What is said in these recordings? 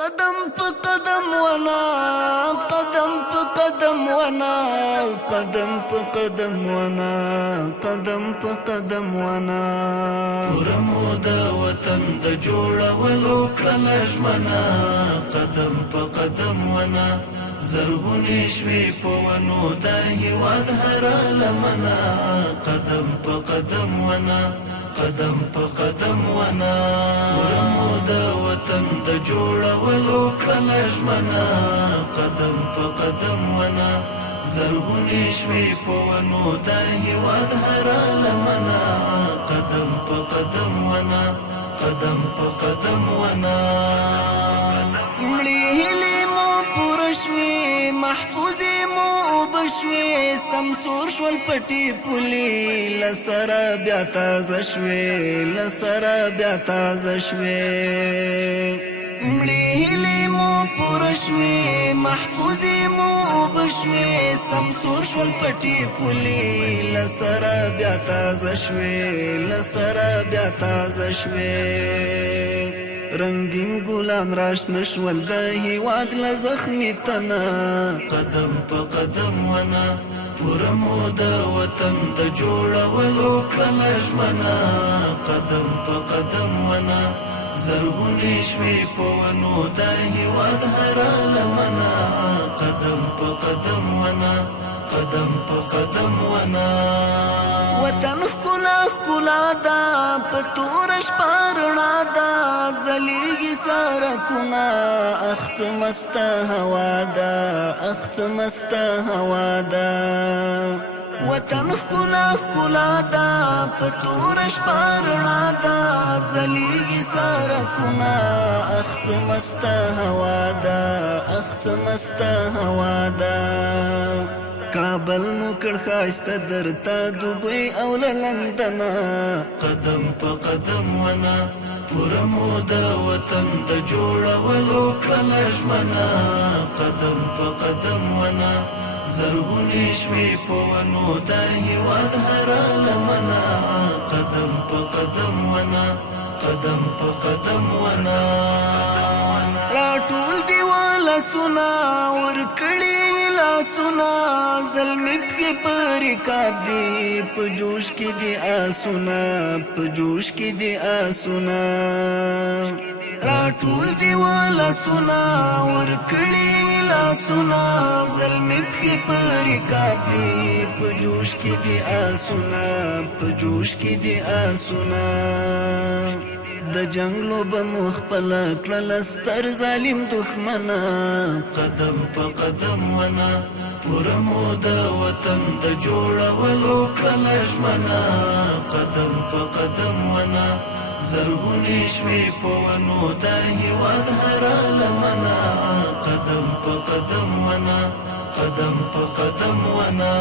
قدم په قدم ونا قدم په قدم ونا قدم په قدم ونا قدم په قدم ونا پرمو د وطن د جوړولو کړه ژمنه قدم په قدم ونا زرغونې شوې په ونو د هېواد هره لمنه قدم په قدم ونا قدم په قدم ونا پرمو د وطن د جوړولو کړه ژمنه قدم په قدم ونا زرغونې شوې په ونو د هېواد هره لمنه قدم په قدم ونا قدم په قدم ونا مړې هیلې مو پوره شوې محفوظې مو اوبه شوې سمسور شول پټې پولې له سره بیا تازه شوې له سره بیا تازه شوې مړې هیلې مو پوره شوې محفوظې مو اوبه شوې سمسور شول پټې پولې له سره بیا تازه شوې له سره بیا تازه شوې رنگین ګلان راشنه شول د هېواد له زخمي تنه قدم په قدم ونا پوره مو د وطن د جوړولو کړه ژمنه قدم په قدم ونا زرغونې شوې په ونو د هېواد هره لمنه قدم په قدم ونا قدم په قدم ونا وطن ښکلا ښکلا ده په توره شپه رڼا ده ځلېږي سړکونه اخ څه مسته هوا ده اخ څه مسته هوا ده وطن ښکلا ښکلا ده په توره شپه رڼا ده ځلېږي سړکونه اخ څه مسته هوا ده اخ څه مسته هوا ده کابل مو کړ ښایسته درته دوبۍ او له لندنه قدم په قدم ونا پوره مو د وطن د جوړولو کړه ژمنه قدم په قدم ونا زرغونې شوې په ونو د هېواد هره لمنه قدم په قدم ونا قدم په قدم ونا راټول دی ولسونه ورکړي لاسونه زلمي پکې په رکاب دي په جوش کې دي آسونه په جوش کې دي آسونه راټول دی ولسونه ورکړي لاسونه زلمي پکې په رکاب دي په جوش کې دي آسونه په جوش کې دي آسونه د جنگ لوبه مو خپله کړله ستر ظالم دښمنه قدم په قدم ونا پوره مو د وطن د جوړولو کړه ژمنه قدم په قدم ونا زرغونې شوې په ونو د هېواد هره لمنه قدم په قدم ونا قدم په قدم ونا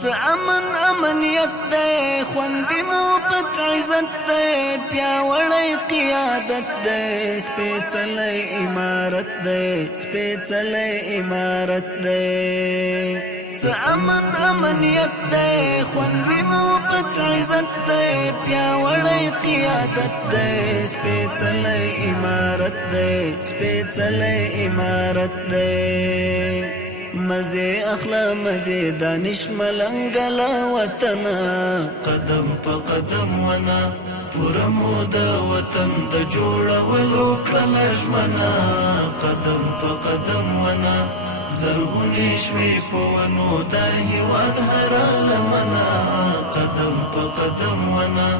څه امن امنیت دی خوندې مو پت عزت دی پیاوړی قیادت دی سپېڅلی عمارت دی سپېڅلی عمارت دی څه امن امنیت دی خوندې مو پت عزت دی پیاوړی قیادت دی سپېڅلی عمارت دی سپېڅلی عمارت دی مزه اخلا مزه دانش ملنګلا وطن قدم په قدم ونا پوره مو د وطن د جوړولو کړه ژمنه قدم په قدم ونا زرغونې شوې په ونو د هېواد هره لمنه قدم په قدم ونا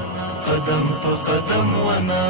قدم په قدم ونا